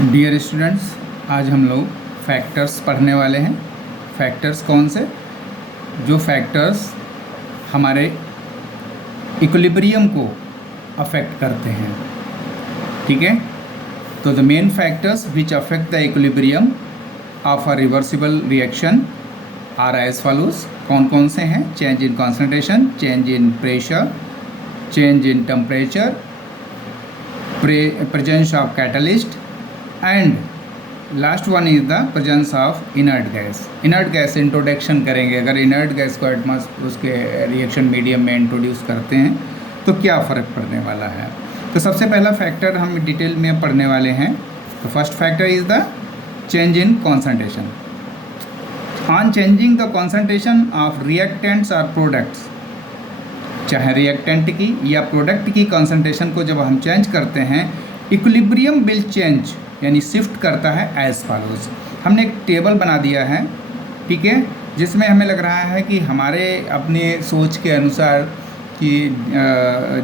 Dear students, आज हम लोग फैक्टर्स पढ़ने वाले हैं। फैक्टर्स कौन से? जो फैक्टर्स हमारे इक्विलिब्रियम को अफेक्ट करते हैं। ठीक है, तो the main factors which affect the equilibrium of a reversible reaction are as follows. कौन कौन से हैं? Change in concentration, change in pressure, change in temperature, presence of catalyst, and last one is the presence of inert gas। inert gas introduction करेंगे। अगर inert gas को उसके reaction medium में introduce करते हैं तो क्या फ़र्क पड़ने वाला है। तो सबसे पहला फैक्टर हम डिटेल में पढ़ने वाले हैं। तो first factor is the change in concentration. On changing the concentration of reactants और प्रोडक्ट्स, चाहे रिएक्टेंट की या प्रोडक्ट की कॉन्सेंट्रेशन को जब हम चेंज करते हैं, इक्विलिब्रियम विल चेंज, यानी शिफ्ट करता है एज फॉलोज। हमने एक टेबल बना दिया है, ठीक है, जिसमें हमें लग रहा है कि हमारे अपने सोच के अनुसार कि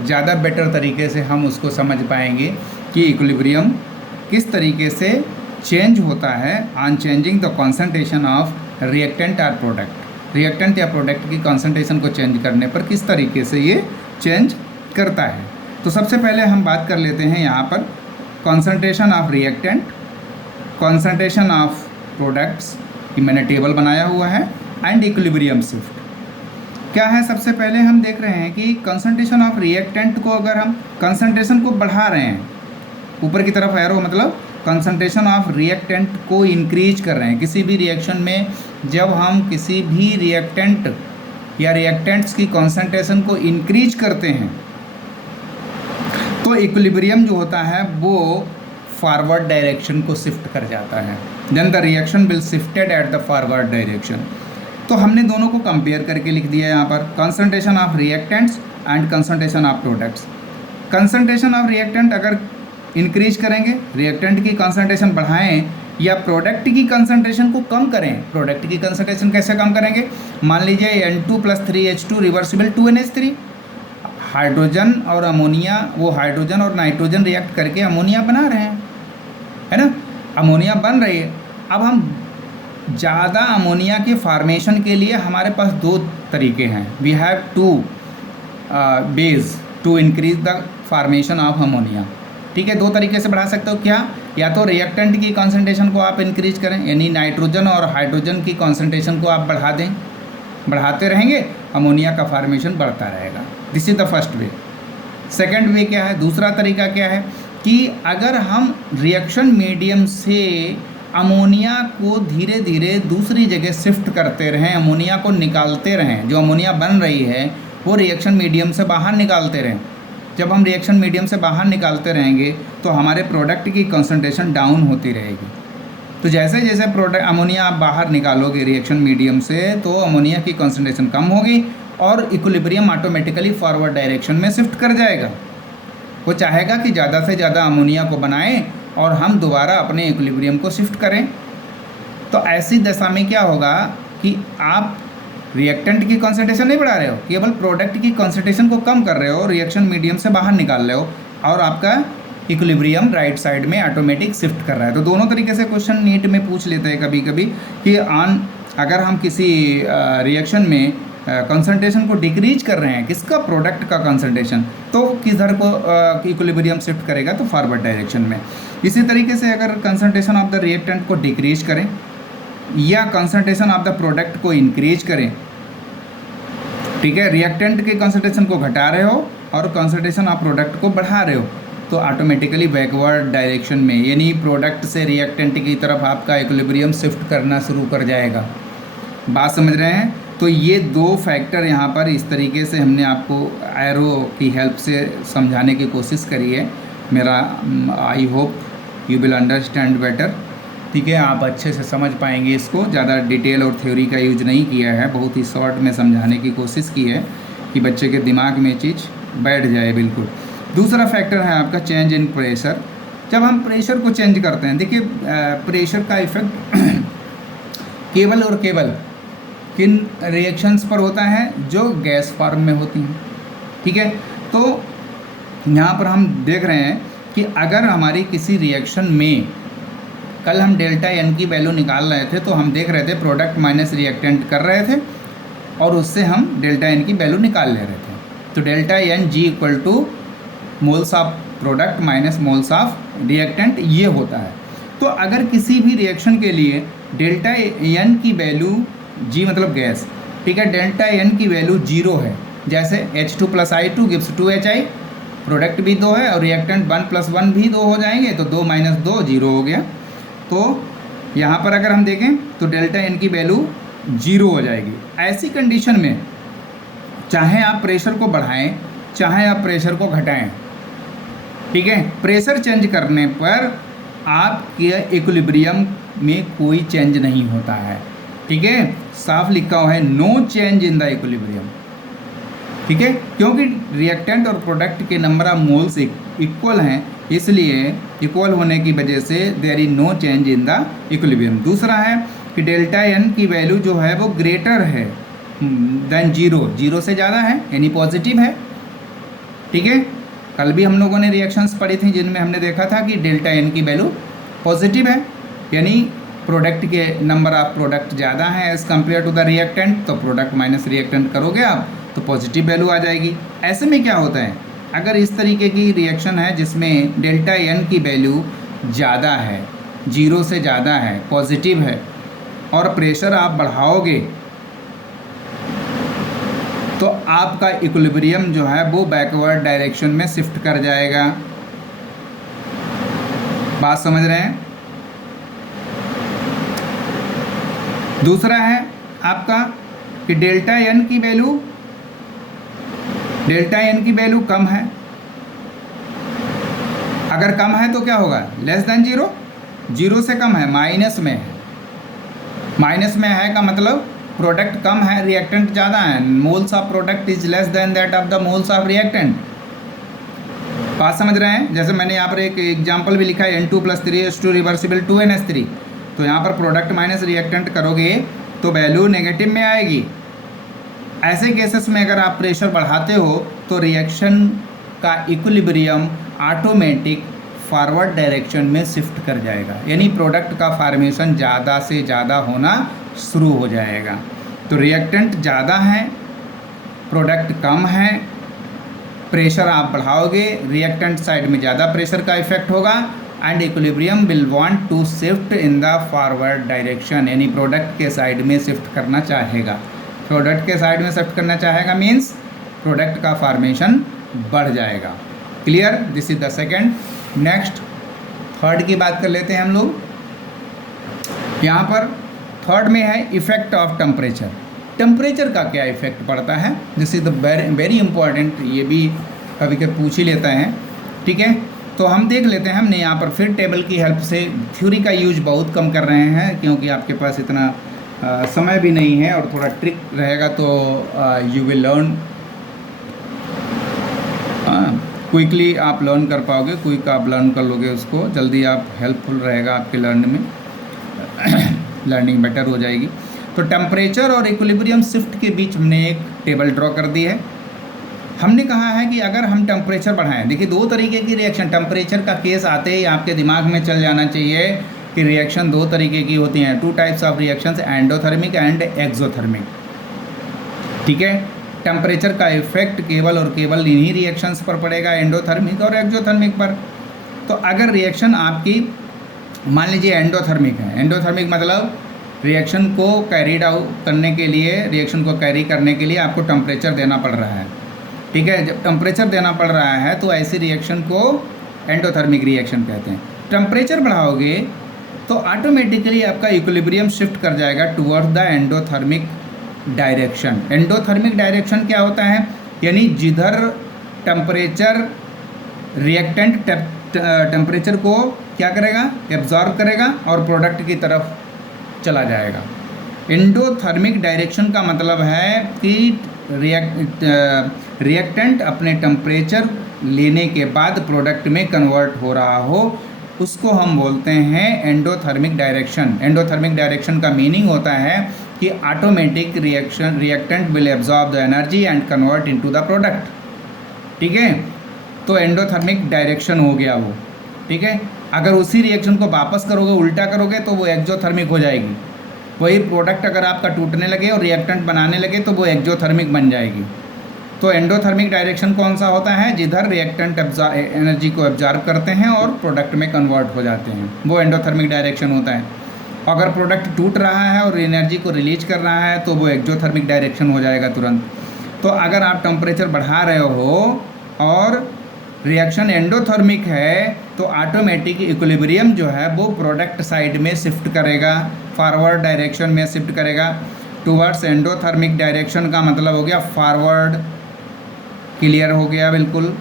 ज़्यादा बेटर तरीके से हम उसको समझ पाएंगे कि इक्विलिब्रियम किस तरीके से चेंज होता है on changing the concentration of reactant और प्रोडक्ट। रिएक्टेंट या प्रोडक्ट की कॉन्सेंट्रेशन को चेंज करने पर किस तरीके से ये चेंज करता है। तो सबसे पहले हम बात कर लेते हैं यहाँ पर concentration of reactant, concentration of products, कि मैंने टेबल बनाया हुआ है, एंड इक्विलिब्रियम शिफ्ट। क्या है? सबसे पहले हम देख रहे हैं कि कॉन्सेंट्रेशन ऑफ रिएक्टेंट को अगर हम कॉन्सेंट्रेशन को बढ़ा रहे हैं, ऊपर की तरफ एरो मतलब कंसंट्रेशन ऑफ रिएक्टेंट को इंक्रीज कर रहे हैं। किसी भी रिएक्शन में जब हम किसी भी रिएक्टेंट या रिएक्टेंट्स की कंसंट्रेशन को इंक्रीज करते हैं तो इक्विलिब्रियम जो होता है वो फॉरवर्ड डायरेक्शन को शिफ्ट कर जाता है। Then the reaction will shifted at the forward direction. तो हमने दोनों को कंपेयर करके लिख दिया यहाँ पर, concentration of reactants and concentration of products. Concentration of reactant अगर इंक्रीज करेंगे, रिएक्टेंट की कंसंट्रेशन बढ़ाएं या प्रोडक्ट की कंसंट्रेशन को कम करें। प्रोडक्ट की कंसंट्रेशन कैसे कम करेंगे? मान लीजिए N2 + 3H2 reversible 2NH3, hydrogen और अमोनिया, वो हाइड्रोजन और नाइट्रोजन रिएक्ट करके अमोनिया बना रहे हैं, है ना, अमोनिया बन रही है। अब हम ज़्यादा अमोनिया के फार्मेशन के लिए हमारे पास दो तरीके हैं। We have two ways to increase the formation of ammonia. ठीक है, दो तरीके से बढ़ा सकते हो। क्या? या तो रिएक्टेंट की कॉन्सेंट्रेशन को आप इंक्रीज करें, यानी नाइट्रोजन और हाइड्रोजन की कॉन्सेंट्रेशन को आप बढ़ा दें, बढ़ाते रहेंगे, अमोनिया का फार्मेशन बढ़ता रहेगा। This is the first way. Second वे क्या है? दूसरा तरीका क्या है कि अगर हम रिएक्शन मीडियम से अमोनिया को धीरे धीरे दूसरी जगह शिफ्ट करते रहें, अमोनिया को निकालते रहें, जो अमोनिया बन रही है वो रिएक्शन मीडियम से बाहर निकालते रहें। जब हम रिएक्शन मीडियम से बाहर निकालते रहेंगे तो हमारे प्रोडक्ट की कंसंट्रेशन डाउन होती रहेगी। तो जैसे जैसे प्रोडक्ट अमोनिया आप बाहर निकालोगे रिएक्शन मीडियम से तो अमोनिया की कंसंट्रेशन कम होगी और इक्विलिब्रियम ऑटोमेटिकली फॉरवर्ड डायरेक्शन में शिफ्ट कर जाएगा। वो चाहेगा कि ज़्यादा से ज़्यादा अमोनिया को बनाएं और हम दोबारा अपने इक्विलिब्रियम को शिफ्ट करें। तो ऐसी दशा में क्या होगा कि आप रिएक्टेंट की कॉन्सेंट्रेशन नहीं बढ़ा रहे हो, केवल प्रोडक्ट की कॉन्सेंट्रेशन को कम कर रहे हो, रिएक्शन मीडियम से बाहर निकाल रहे हो और आपका इक्विलिब्रियम राइट साइड में ऑटोमेटिक शिफ्ट कर रहा है। तो दोनों तरीके से क्वेश्चन नीट में पूछ लेते हैं कभी कभी कि अगर हम किसी रिएक्शन में कंसंट्रेशन को डिक्रीज कर रहे हैं, किसका? प्रोडक्ट का कंसंट्रेशन, तो किधर को इक्विलिब्रियम शिफ्ट करेगा? तो फॉरवर्ड डायरेक्शन में। इसी तरीके से अगर कंसंट्रेशन ऑफ द रिएक्टेंट को डिक्रीज करें या कंसंट्रेशन ऑफ द प्रोडक्ट को इंक्रीज करें, ठीक है, रिएक्टेंट के कंसंट्रेशन को घटा रहे हो और कंसंट्रेशन ऑफ प्रोडक्ट को बढ़ा रहे हो, तो ऑटोमेटिकली बैकवर्ड डायरेक्शन में, यानी प्रोडक्ट से रिएक्टेंट की तरफ आपका इक्विलिब्रियम शिफ्ट करना शुरू कर जाएगा। बात समझ रहे हैं? तो ये दो फैक्टर यहाँ पर इस तरीके से हमने आपको एरो की हेल्प से समझाने की कोशिश करी है। मेरा I hope you will understand better. ठीक है, आप अच्छे से समझ पाएंगे इसको। ज़्यादा डिटेल और थ्योरी का यूज नहीं किया है, बहुत ही शॉर्ट में समझाने की कोशिश की है कि बच्चे के दिमाग में चीज़ बैठ जाए बिल्कुल। दूसरा फैक्टर है आपका चेंज इन प्रेशर। जब हम प्रेशर को चेंज करते हैं, देखिए प्रेशर का इफेक्ट केवल और केवल किन रिएक्शंस पर होता है? जो गैस फॉर्म में होती हैं। ठीक है, तो यहाँ पर हम देख रहे हैं कि अगर हमारी किसी रिएक्शन में कल हम डेल्टा एन की वैल्यू निकाल रहे थे, तो हम देख रहे थे प्रोडक्ट माइनस रिएक्टेंट कर रहे थे और उससे हम डेल्टा एन की वैल्यू निकाल ले रहे थे। तो delta N G equal to moles of product minus moles of reactant, ये होता है। तो अगर किसी भी रिएक्शन के लिए डेल्टा एन की वैल्यू, जी मतलब गैस, ठीक है, डेल्टा एन की वैल्यू 0 है, जैसे H2 + I2 gives 2HI, product भी 2 है और रिएक्टेंट 1 + 1 भी 2 हो जाएंगे, तो 2 - 2 0 हो गया। तो यहाँ पर अगर हम देखें तो डेल्टा एन की वैल्यू 0 हो जाएगी। ऐसी कंडीशन में चाहे आप प्रेशर को बढ़ाएं चाहे आप प्रेशर को घटाएं, ठीक है, प्रेशर चेंज करने पर आपके इक्विलिब्रियम में कोई चेंज नहीं होता है, ठीक है, साफ लिखा हुआ है no change in the equilibrium, ठीक है, क्योंकि रिएक्टेंट और प्रोडक्ट के नंबर ऑफ मोल्स इक्वल हैं, इसलिए इक्वल होने की वजह से there is no change in the equilibrium. दूसरा है कि डेल्टा एन की वैल्यू जो है वो ग्रेटर है देन 0 से ज़्यादा है, यानी पॉजिटिव है, ठीक है। कल भी हम लोगों ने रिएक्शंस पढ़ी थी जिनमें हमने देखा था कि डेल्टा एन की वैल्यू पॉजिटिव है, यानी प्रोडक्ट के नंबर ऑफ प्रोडक्ट ज़्यादा हैं as compared to the reactant, तो प्रोडक्ट माइनस रिएक्टेंट करोगे आप तो पॉजिटिव वैल्यू आ जाएगी। ऐसे में क्या होता है, अगर इस तरीके की रिएक्शन है जिसमें डेल्टा एन की वैल्यू ज़्यादा है, 0 से ज़्यादा है, पॉजिटिव है, और प्रेशर आप बढ़ाओगे तो आपका इक्विलिब्रियम जो है वो बैकवर्ड डायरेक्शन में शिफ्ट कर जाएगा। बात समझ रहे हैं। दूसरा है आपका कि डेल्टा एन की वैल्यू कम है, अगर कम है तो क्या होगा, लेस देन 0 से कम है, माइनस में है, माइनस में है का मतलब प्रोडक्ट कम है, रिएक्टेंट ज़्यादा है, moles of product is less than that of the moles of reactant. बात समझ रहे हैं। जैसे मैंने यहाँ पर एक एग्जांपल भी लिखा है N2 + 3H2 रिवर्सिबल 2NH3, तो यहाँ पर प्रोडक्ट माइनस रिएक्टेंट करोगे तो वैल्यू नेगेटिव में आएगी। ऐसे केसेस में अगर आप प्रेशर बढ़ाते हो तो रिएक्शन का इक्विलिब्रियम ऑटोमेटिक फॉरवर्ड डायरेक्शन में शिफ्ट कर जाएगा, यानी प्रोडक्ट का फॉर्मेशन ज़्यादा से ज़्यादा होना शुरू हो जाएगा। तो रिएक्टेंट ज़्यादा है, प्रोडक्ट कम है, प्रेशर आप बढ़ाओगे, रिएक्टेंट साइड में ज़्यादा प्रेशर का इफेक्ट होगा and equilibrium will want to shift in the forward direction, यानी प्रोडक्ट के साइड में शिफ्ट करना चाहेगा। प्रोडक्ट के साइड में शिफ्ट करना चाहेगा मीन्स प्रोडक्ट का फॉर्मेशन बढ़ जाएगा। Clear, this is the second. Next third की बात कर लेते हैं हम लोग। यहाँ पर थर्ड में है इफेक्ट ऑफ टेम्परेचर। टेम्परेचर का क्या इफेक्ट पड़ता है, this is the very important, ये भी कभी कभी पूछ ही लेते हैं, ठीक है। तो हम देख लेते हैं, हमने यहाँ पर फिर टेबल की हेल्प से, थ्योरी का यूज बहुत कम कर रहे हैं क्योंकि आपके पास इतना समय भी नहीं है और थोड़ा ट्रिक रहेगा तो यू विल लर्न क्विकली, आप लर्न कर पाओगे, क्विक आप लर्न कर लोगे उसको, जल्दी आप हेल्पफुल रहेगा आपके लर्न में, लर्निंग बेटर हो जाएगी। तो टेम्परेचर और इक्विलिब्रियम शिफ्ट के बीच हमने एक टेबल ड्रॉ कर दी है। हमने कहा है कि अगर हम टेम्परेचर बढ़ाएं, देखिए दो तरीके की रिएक्शन, टेम्परेचर का केस आते ही आपके दिमाग में चल जाना चाहिए कि रिएक्शन दो तरीके की होती हैं, 2 types of reactions, endothermic and exothermic, ठीक है। टेम्परेचर का इफेक्ट केवल और केवल इन्हीं रिएक्शंस पर पड़ेगा, एंडोथर्मिक और एक्सोथर्मिक पर। तो अगर रिएक्शन आपकी मान लीजिए एंडोथर्मिक है, एंडोथर्मिक मतलब रिएक्शन को कैरीड आउट करने के लिए, रिएक्शन को कैरी करने के लिए आपको टेम्परेचर देना पड़ रहा है, ठीक है। जब टेम्परेचर देना पड़ रहा है तो ऐसी रिएक्शन को एंडोथर्मिक रिएक्शन कहते हैं। टेम्परेचर बढ़ाओगे तो ऑटोमेटिकली आपका इक्विलिब्रियम शिफ्ट कर जाएगा towards the endothermic direction. Endothermic direction क्या होता है, यानी जिधर टेम्परेचर रिएक्टेंट टेम्परेचर को क्या करेगा, एब्जॉर्ब करेगा और प्रोडक्ट की तरफ चला जाएगा। एंडोथर्मिक डायरेक्शन का मतलब है कि रिएक्टेंट अपने टेम्परेचर लेने के बाद प्रोडक्ट में कन्वर्ट हो रहा हो, उसको हम बोलते हैं एंडोथर्मिक डायरेक्शन। एंडोथर्मिक डायरेक्शन का मीनिंग होता है कि automatic reactant will absorb the energy and convert into the product, ठीक है। तो एंडोथर्मिक डायरेक्शन हो गया वो, ठीक है। अगर उसी रिएक्शन को वापस करोगे, उल्टा करोगे, तो वो एक्जोथर्मिक हो जाएगी। वही प्रोडक्ट अगर आपका टूटने लगे और रिएक्टेंट बनाने लगे तो वो एक्जोथर्मिक बन जाएगी। तो एंडोथर्मिक डायरेक्शन कौन सा होता है? जिधर रिएक्टेंट एनर्जी को एब्जॉर्ब करते हैं और प्रोडक्ट में कन्वर्ट हो जाते हैं, वो एंडोथर्मिक डायरेक्शन होता है। अगर प्रोडक्ट टूट रहा है और एनर्जी को रिलीज कर रहा है तो वो एक्जोथर्मिक डायरेक्शन हो जाएगा तुरंत। तो अगर आप टेम्परेचर बढ़ा रहे हो और रिएक्शन एंडोथर्मिक है तो ऑटोमेटिक इक्विलिब्रियम जो है वो प्रोडक्ट साइड में शिफ्ट करेगा, फॉरवर्ड डायरेक्शन में शिफ्ट करेगा टुवर्ड्स एंडोथर्मिक डायरेक्शन। का मतलब हो गया फॉरवर्ड, क्लियर हो गया बिल्कुल।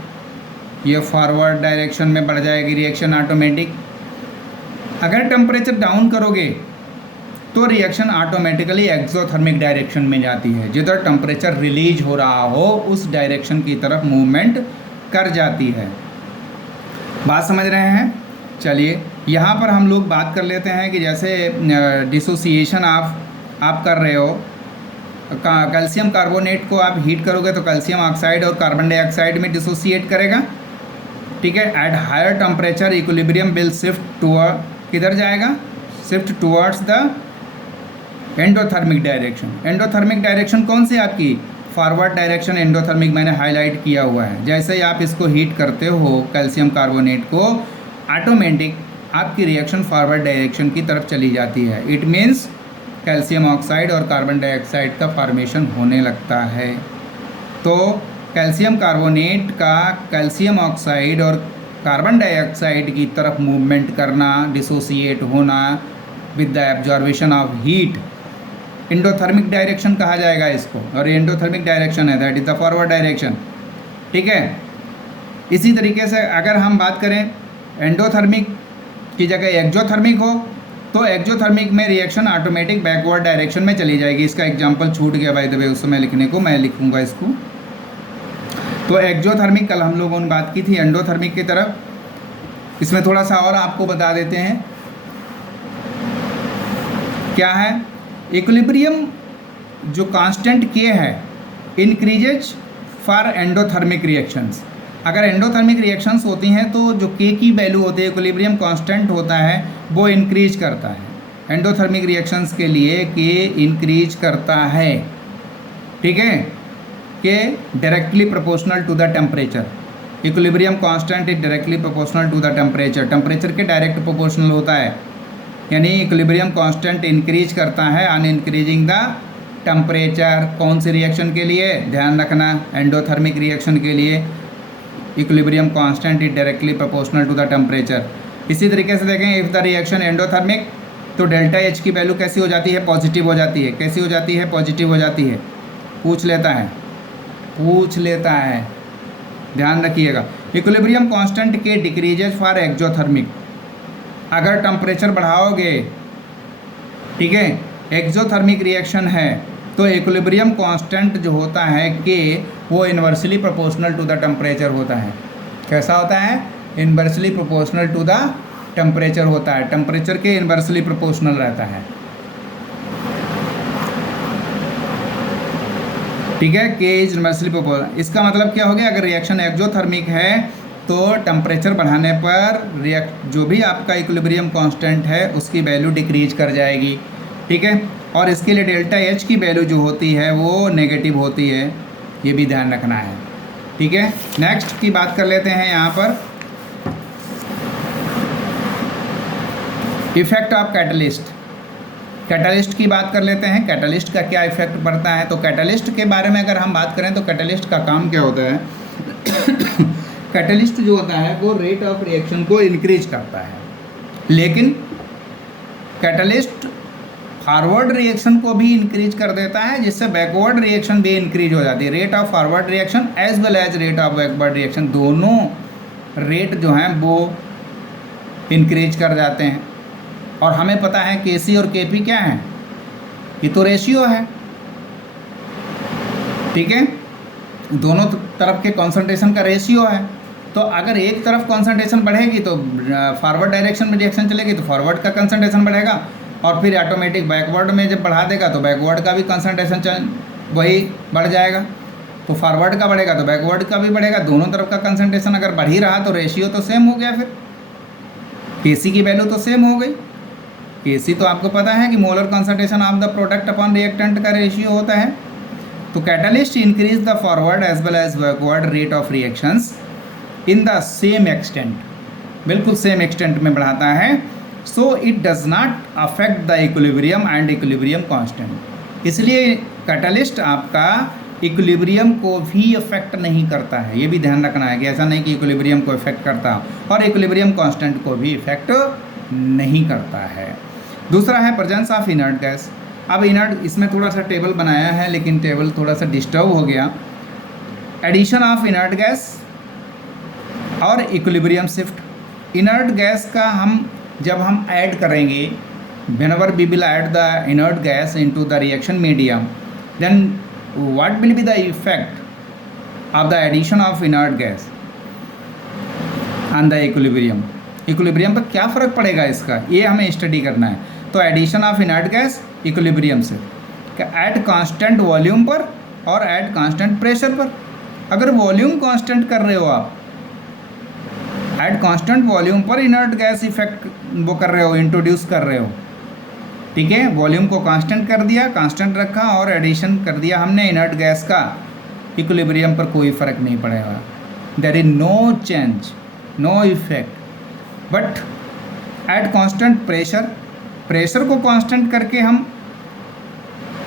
ये फॉरवर्ड डायरेक्शन में बढ़ जाएगी रिएक्शन ऑटोमेटिक। अगर टेम्परेचर डाउन करोगे तो रिएक्शन ऑटोमेटिकली एक्सोथर्मिक डायरेक्शन में जाती है, जिधर टेम्परेचर रिलीज हो रहा हो उस डायरेक्शन की तरफ मूवमेंट कर जाती है। बात समझ रहे हैं? चलिए यहाँ पर हम लोग बात कर लेते हैं कि जैसे डिसोसिएशन आप कर रहे हो, कैल्शियम कार्बोनेट को आप हीट करोगे तो कैल्शियम ऑक्साइड और कार्बन डाइऑक्साइड में डिसोसिएट करेगा, ठीक है। At higher temperature equilibrium will shift toward, किधर जाएगा? Shift towards the endothermic direction. Endothermic direction कौन सी आपकी? फॉरवर्ड डायरेक्शन एंडोथर्मिक मैंने हाईलाइट किया हुआ है। जैसे ही आप इसको हीट करते हो कैल्शियम कार्बोनेट को, ऑटोमेटिक आपकी रिएक्शन फॉरवर्ड डायरेक्शन की तरफ चली जाती है। इट मीन्स कैल्शियम ऑक्साइड और कार्बन डाइऑक्साइड का फॉर्मेशन होने लगता है। तो कैल्शियम कार्बोनेट का कैल्शियम ऑक्साइड और कार्बन डाइऑक्साइड की तरफ मूवमेंट करना, डिसोसिएट होना with the absorption of heat, endothermic direction कहा जाएगा इसको। और ये एंडोथर्मिक डायरेक्शन है, that is the forward direction, ठीक है। इसी तरीके से अगर हम बात करें एंडोथर्मिक की जगह एक्जोथर्मिक हो तो एक्जोथर्मिक में रिएक्शन ऑटोमेटिक बैकवर्ड डायरेक्शन में चली जाएगी। इसका एग्जांपल छूट गया बाय द वे उस समय लिखने को, मैं लिखूंगा इसको। तो एक्जोथर्मिक कल हम लोगों ने बात की थी एंडोथर्मिक की तरफ। इसमें थोड़ा सा और आपको बता देते हैं क्या है। इक्विलिब्रियम जो कांस्टेंट के है इंक्रीजेज फॉर एंडोथर्मिक रिएक्शंस। अगर एंडोथर्मिक रिएक्शंस होती हैं तो जो के की वैल्यू होती है, इक्विलिब्रियम कांस्टेंट होता है, वो इंक्रीज करता है। एंडोथर्मिक रिएक्शंस के लिए के इंक्रीज करता है, ठीक है, K directly proportional to the temperature. Equilibrium constant is directly proportional to the temperature, temperature के डायरेक्ट प्रोपोर्शनल होता है। यानी इक्विलिब्रियम कांस्टेंट इंक्रीज करता है ऑन इंक्रीजिंग द टेम्परेचर। कौन से रिएक्शन के लिए? ध्यान रखना, एंडोथर्मिक रिएक्शन के लिए equilibrium constant is directly proportional to the temperature. इसी तरीके से देखें, इफ़ द रिएक्शन एंडोथर्मिक तो डेल्टा एच की वैल्यू कैसी हो जाती है? पॉजिटिव हो जाती है। कैसी हो जाती है? पॉजिटिव हो जाती है। पूछ लेता है, ध्यान रखिएगा। इक्विलिब्रियम कांस्टेंट के डिक्रीजेज फॉर एक्सोथर्मिक। अगर टेम्परेचर बढ़ाओगे, ठीक है, एक्सोथर्मिक रिएक्शन है तो इक्विलिब्रियम कांस्टेंट जो होता है के, वो inversely proportional to the temperature होता है। कैसा होता है? Inversely proportional to the temperature होता है, टेम्परेचर के इन्वर्सली प्रोपोर्शनल रहता है, ठीक है। के इज इन्वर्सली प्रोपोर्शनल। इसका मतलब क्या हो गया? अगर रिएक्शन एक्सोथर्मिक है तो टेम्परेचर बढ़ाने पर जो भी आपका इक्विलिब्रियम कांस्टेंट है उसकी वैल्यू डिक्रीज कर जाएगी, ठीक है। और इसके लिए डेल्टा एच की वैल्यू जो होती है वो नेगेटिव होती है, ये भी ध्यान रखना है, ठीक है। नेक्स्ट की बात कर लेते हैं यहाँ पर इफेक्ट ऑफ कैटलिस्ट। कैटलिस्ट की बात कर लेते हैं, कैटलिस्ट का क्या इफेक्ट पड़ता है। तो कैटलिस्ट के बारे में अगर हम बात करें तो कैटलिस्ट का काम क्या होता है? कैटलिस्ट जो होता है वो रेट ऑफ रिएक्शन को इंक्रीज करता है, लेकिन कैटलिस्ट फॉरवर्ड रिएक्शन को भी इंक्रीज कर देता है, जिससे बैकवर्ड रिएक्शन भी इंक्रीज हो जाती है। Rate of forward reaction as well as rate of backward reaction, दोनों रेट जो हैं वो इंक्रीज कर जाते हैं। और हमें पता है के सी और के पी क्या है, ये तो रेशियो है, ठीक है, दोनों तरफ के कॉन्सेंट्रेशन का रेशियो है। तो अगर एक तरफ कॉन्सेंट्रेशन बढ़ेगी तो फॉरवर्ड डायरेक्शन में रिएक्शन चलेगी तो फॉरवर्ड का कंसंट्रेशन बढ़ेगा, और फिर ऑटोमेटिक बैकवर्ड में जब बढ़ा देगा तो बैकवर्ड का भी कंसंट्रेशन वही बढ़ जाएगा। तो फॉरवर्ड का बढ़ेगा तो बैकवर्ड का भी बढ़ेगा, दोनों तरफ का कंसंट्रेशन अगर बढ़ ही रहा तो रेशियो तो सेम हो गया फिर, Kc की वैल्यू तो सेम हो गई। Kc तो आपको पता है कि molar concentration of the product upon reactant का रेशियो होता है। तो catalyst increase the forward as well as backward rate of reactions in the same extent, बिल्कुल सेम एक्सटेंट में बढ़ाता है। So it does not affect the equilibrium and equilibrium constant. इसलिए catalyst आपका इक्विलिब्रियम को भी अफेक्ट नहीं करता है, ये भी ध्यान रखना है कि ऐसा नहीं कि इक्विलिब्रियम को इफेक्ट करता और इक्विलिब्रियम कांस्टेंट को भी इफेक्ट नहीं करता है। दूसरा है प्रेजेंस ऑफ इनर्ट गैस। अब इनर्ट, इसमें थोड़ा सा टेबल बनाया है लेकिन टेबल थोड़ा सा डिस्टर्ब हो गया। एडिशन ऑफ इनर्ट गैस और इक्विलिब्रियम शिफ्ट। इनर्ट गैस का जब हम ऐड करेंगे, whenever we will add the inert gas into the reaction medium, then what will be the effect of the addition of inert gas on the equilibrium? Equilibrium पर क्या फ़र्क पड़ेगा इसका, ये हमें स्टडी करना है। तो addition of inert gas equilibrium से एट कांस्टेंट वॉल्यूम पर और एट कांस्टेंट प्रेशर पर। अगर वॉल्यूम कांस्टेंट कर रहे हो आप, एट कांस्टेंट वॉल्यूम पर इनर्ट गैस इफेक्ट वो कर रहे हो, इंट्रोड्यूस कर रहे हो, ठीक है। वॉल्यूम को कांस्टेंट कर दिया, कांस्टेंट रखा और एडिशन कर दिया हमने इनर्ट गैस का, इक्विलिब्रियम पर कोई फ़र्क नहीं पड़ेगा। There is no change, no effect. But at constant pressure, pressure को कांस्टेंट करके हम,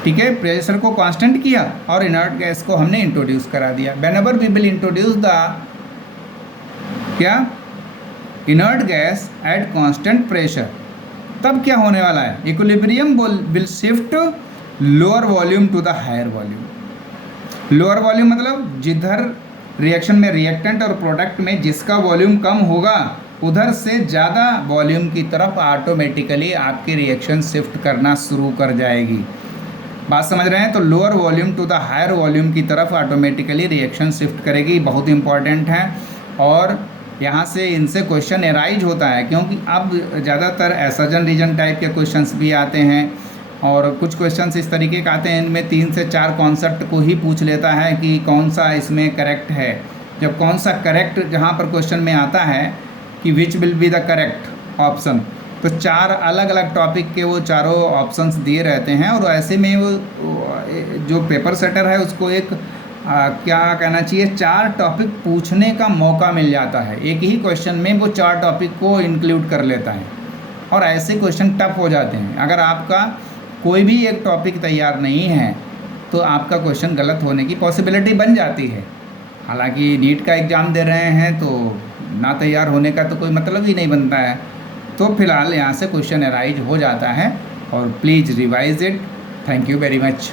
ठीक है, प्रेशर को कांस्टेंट किया और इनर्ट गैस को हमने इंट्रोड्यूस करा दिया। Whenever we will introduce the क्या inert gas at constant pressure, तब क्या होने वाला है, equilibrium will shift lower volume to the higher volume. Lower volume मतलब जिधर रिएक्शन में रिएक्टेंट और प्रोडक्ट में जिसका वॉल्यूम कम होगा उधर से ज़्यादा वॉल्यूम की तरफ ऑटोमेटिकली आपकी रिएक्शन शिफ्ट करना शुरू कर जाएगी। बात समझ रहे हैं? तो lower volume to the higher volume की तरफ ऑटोमेटिकली रिएक्शन शिफ्ट करेगी, बहुत इंपॉर्टेंट है। और यहाँ से इनसे क्वेश्चन एराइज होता है क्योंकि अब ज़्यादातर एसर्जन रीजन टाइप के क्वेश्चंस भी आते हैं और कुछ क्वेश्चंस इस तरीके के आते हैं, इनमें 3 से 4 कॉन्सेप्ट को ही पूछ लेता है कि कौन सा इसमें करेक्ट है। जब कौन सा करेक्ट जहाँ पर क्वेश्चन में आता है कि which will be the correct option, तो 4 अलग अलग टॉपिक के वो चारों ऑप्शंस दिए रहते हैं और ऐसे में वो जो पेपर सेटर है उसको एक क्या कहना चाहिए, 4 टॉपिक पूछने का मौका मिल जाता है। एक ही क्वेश्चन में वो 4 टॉपिक को इंक्लूड कर लेता है और ऐसे क्वेश्चन टफ हो जाते हैं। अगर आपका कोई भी एक टॉपिक तैयार नहीं है तो आपका क्वेश्चन गलत होने की पॉसिबिलिटी बन जाती है। हालांकि नीट का एग्ज़ाम दे रहे हैं तो ना तैयार होने का तो कोई मतलब ही नहीं बनता है। तो फिलहाल यहाँ से क्वेश्चन अराइज हो जाता है और please revise it. Thank you very much.